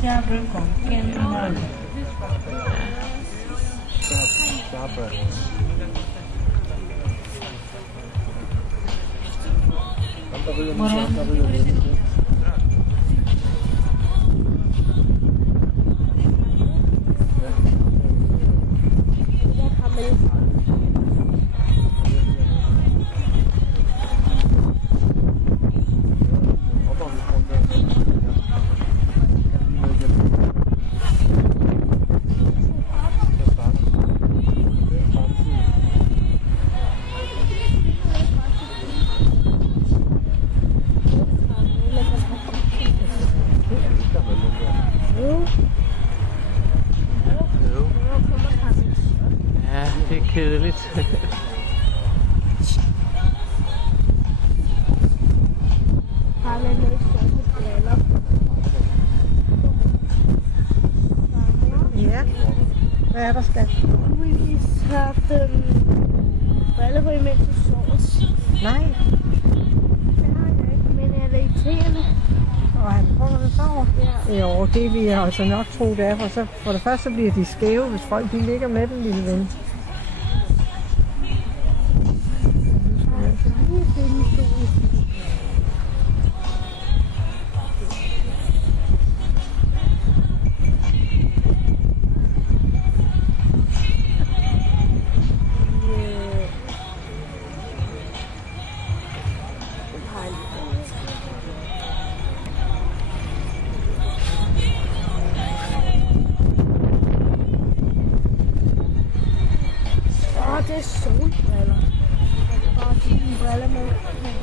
Schaber con Kenmol. Schaber. Ja, det er kedeligt. Ja, hvad er der, skat? Louise har haft briller på imens du sovs. Nej. Det har jeg ikke, men er det irriterende? Og han prøver det sover? Ja. Jo, det vil jeg altså nok tro, det er, for så for det første så bliver de skæve, hvis folk de ligger med den, lille ven. Det er solbriller. Bare dine briller med.